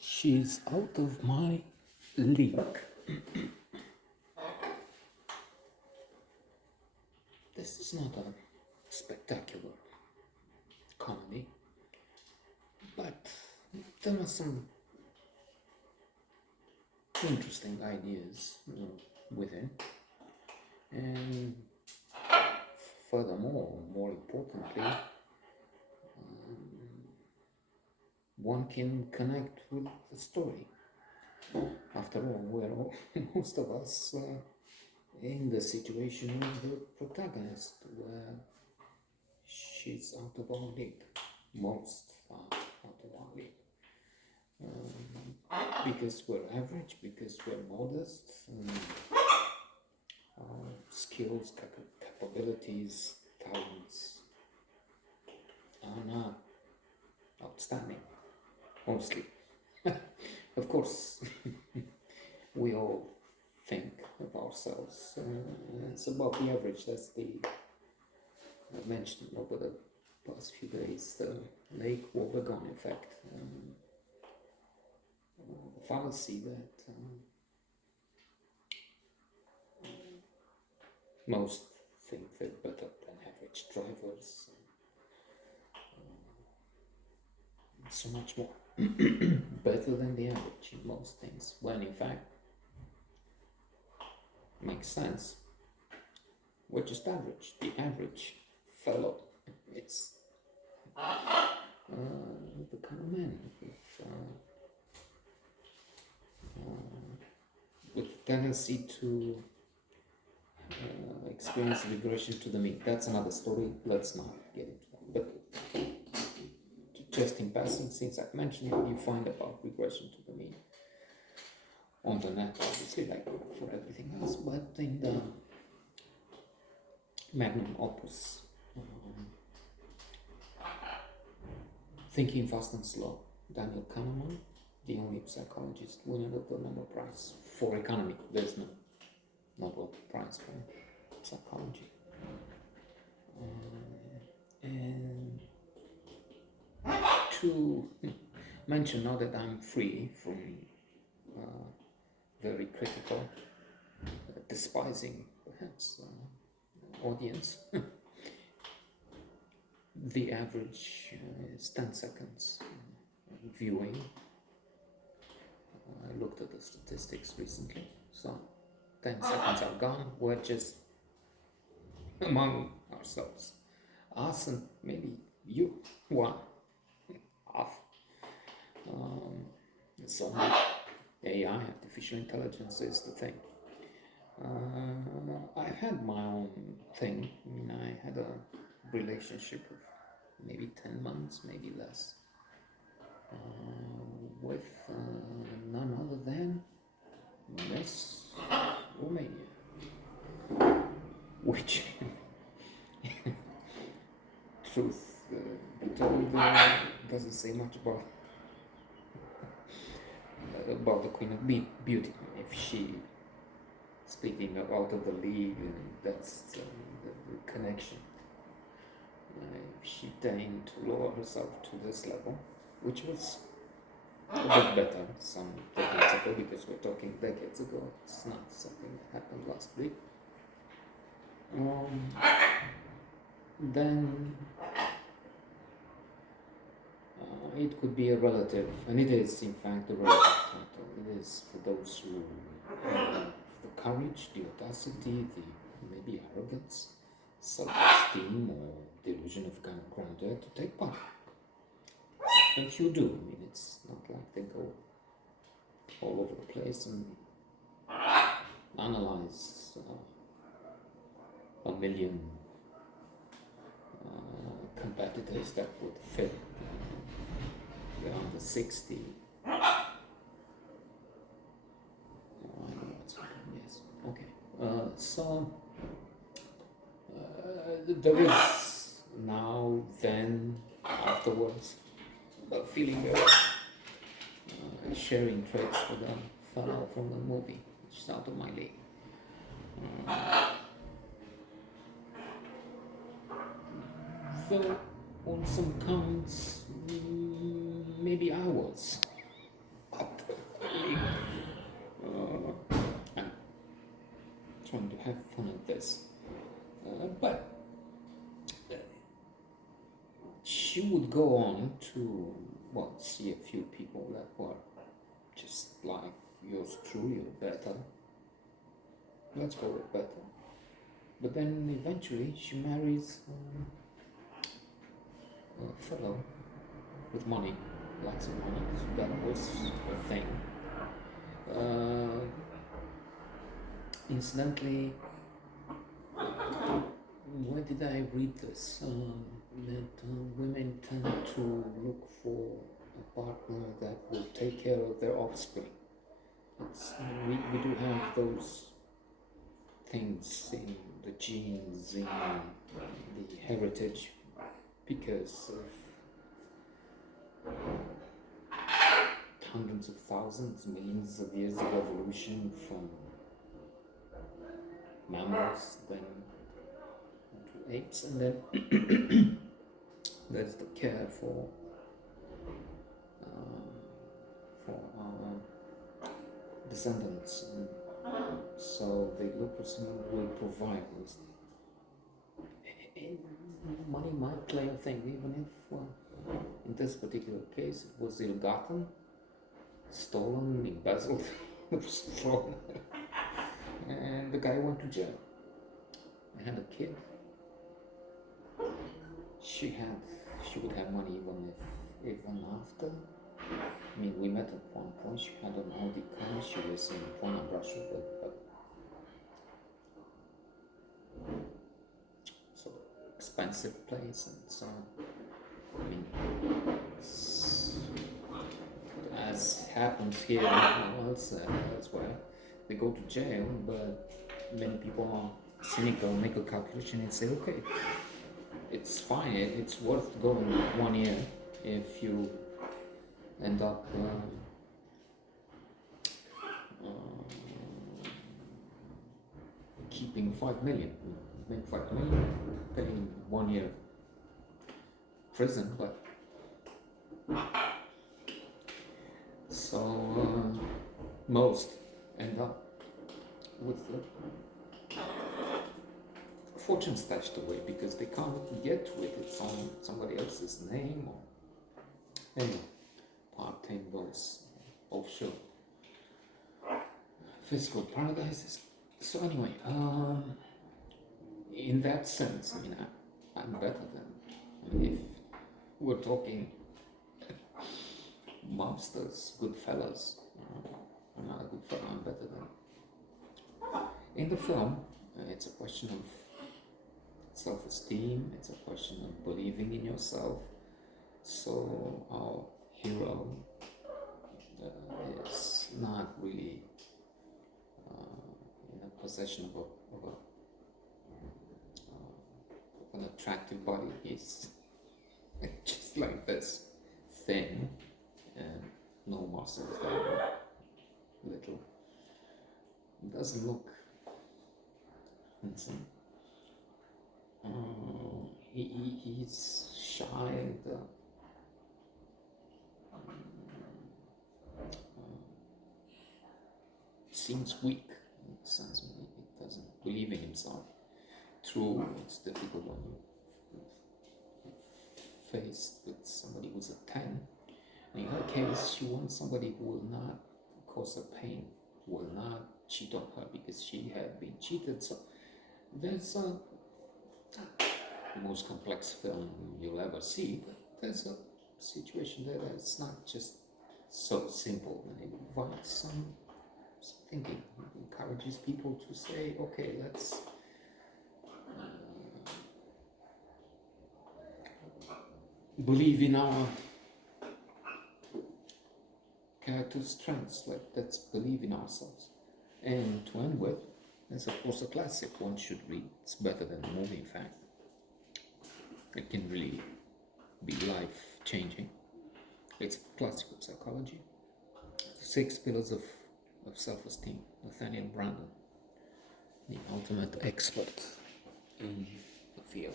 She's out of my league. This is not a spectacular comedy, but there are some interesting ideas within. And furthermore, more importantly, one can connect with the story. After all, we're all, most of us in the situation of the protagonist, where she's out of our league. Most are out of our league. Because we're average, because we're modest, our skills, capabilities, talents are not outstanding, mostly. Of course, we all think of ourselves as above the average. That's the I mentioned over the past few days, the Lake Wobegon effect, the fallacy that most think they're better than average drivers, so much more better than the average in most things, when in fact makes sense. We're just average. The average fellow is the kind of man with tendency to experience regression to the mean. That's another story. Let's not get into that. But just in passing, since I've mentioned it, you find about regression to the mean on the net, obviously, like for everything else. But in the magnum opus, Thinking Fast and Slow, Daniel Kahneman, the only psychologist winner of the Nobel Prize for economy. There's no Nobel Prize for psychology. And to mention, now that I'm free from very critical, despising perhaps audience, the average is 10 seconds viewing. I looked at the statistics recently, so 10 seconds are gone. We're just among ourselves, us and maybe you, one, half. So AI, artificial intelligence, is the thing. I've had my own thing. I mean, I had a relationship of maybe 10 months, maybe less, with none other than Miss Romania, which, truth be told, doesn't say much about the Queen of Beauty. If she, speaking of out of the league, that's the connection. If she deigned to lower herself to this level, which was a bit better some decades ago, because we're talking decades ago. It's not something that happened last week. Then it could be a relative, and it is in fact a relative title. It is for those who have the courage, the audacity, the maybe arrogance, self-esteem, or delusion of grandeur to take part. And you do. I mean, it's not like they go all over the place and analyze a million competitors that would fit around the 60. I know what's happening, yes. Okay. So there is now, then, afterwards, a feeling of sharing traits with a fellow from the movie, which is out of my league. Though on some counts, maybe I was have fun at this. But she would go on to, well, see a few people that were just like yours truly or better. Let's call it better. But then eventually she marries a fellow with money, lots of money. So that was a thing. Incidentally, where did I read this? That women tend to look for a partner that will take care of their offspring. We do have those things in the genes, in the heritage, because of hundreds of thousands, millions of years of evolution from mammals, then to apes, and then there's the care for our descendants. And so they look for someone who will provide this. Money might play a thing, even if in this particular case it was ill-gotten, stolen, embezzled, was thrown, and the guy went to jail. I had a kid. She would have money even after. I mean, we met at one point. She had an Audi car. She was in Poland, Russia, but sort of expensive place, and so I mean, as happens here elsewhere, they go to jail, but many people are cynical, make a calculation and say, okay, it's fine, it's worth going 1 year if you end up keeping 5 million. Make 5 million, paying 1 year prison, but so most end up with fortune stashed away because they can't get to it. It's on somebody else's name, or anyway, part-time those offshore fiscal paradises. So anyway, in that sense, I mean, I'm better than, I mean, if we're talking mobsters, good fellas, I'm not a good fella, I'm better than. In the film, it's a question of self-esteem, it's a question of believing in yourself. So our hero is not really in a possession of an attractive body. He's just like this, thin, and no muscles, little. Doesn't look handsome. He's shy and seems weak in the sense when he doesn't believe in himself. True, it's difficult when you're faced with somebody who's a 10. In her case, she wants somebody who will not cause her pain, who will not cheat on her because she had been cheated. So there's the most complex film you'll ever see, but there's a situation there that's not just so simple, and it invites some thinking. It encourages people to say, okay, let's believe in our character strengths, like let's believe in ourselves. And to end with, there's of course a classic one should read. It's better than the movie, in fact. It can really be life-changing. It's classical psychology. 6 Pillars of Self-Esteem, Nathaniel Branden, the ultimate expert in the field.